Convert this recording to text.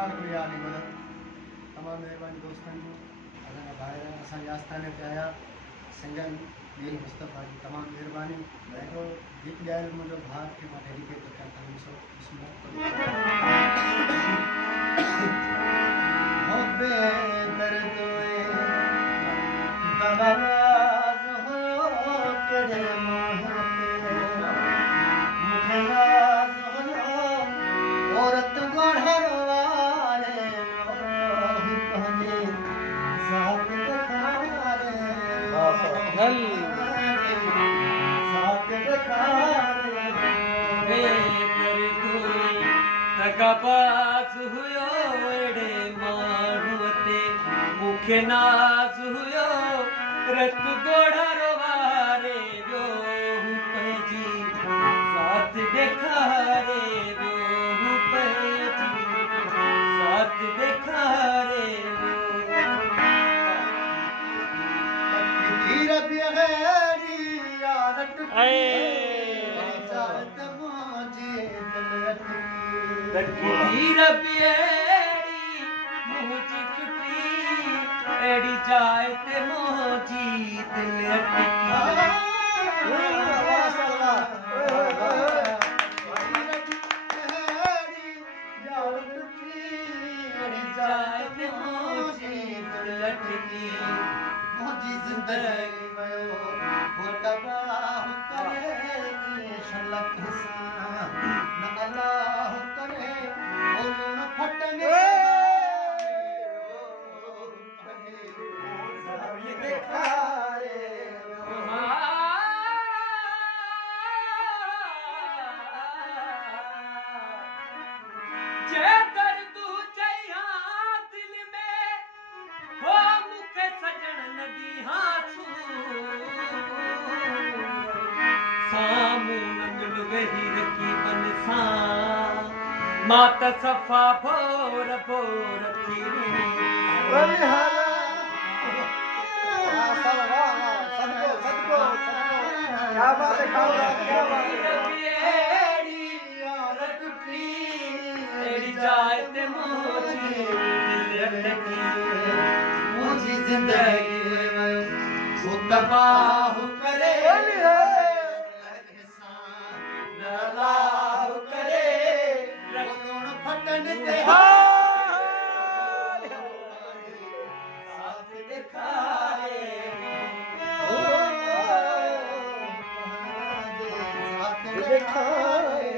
लाख रुपया दी मदद तमाम मेहरबानी दोस्तन जो अगर भाई असा आस्थाने ते आया सिंगल नील मुस्तफा की तमाम मेहरबानी देखो गीत गायल मुझे भाग के मैं डेडिकेट करता हूं सब मोहब्बे दर्द दवाज हो तेरे मोहब्बे मुखनाज हो औरत गढ़वाले पहले साथ दिखारे साथ दिखारे बेकर तोई तकपास हुयो एड़े मारुते मुखे नाज हुयो रत गोड़ा रोवारे जो पहजी साथ देखारे जो पहजी साथ देखारे तीर बिगड़ी यार चाहत मुझे दिल तकदीर बेड़ी मुझी चुटी एड़ी जाए ते मोजी दिल अटकी जाए ते मोजी दिल अटकी मोजी जिंदगी भयो हो तबाह करे शलक सा न अल्लाह करे ओ न फटने ये दिखाए जे दर्द चैया दिल में हो मुखे सजन नदी हासू सामू नंगल वही रखी बन सा मात सफा भोर भोर थीरी क्या बात है क्या बात एड़ी जाए ते मोजी दिल अटकी मोजी जिंदगी वो तबाह करे अल्लाह करे लूण फटन ते साथ दिखाए साथ दिखाए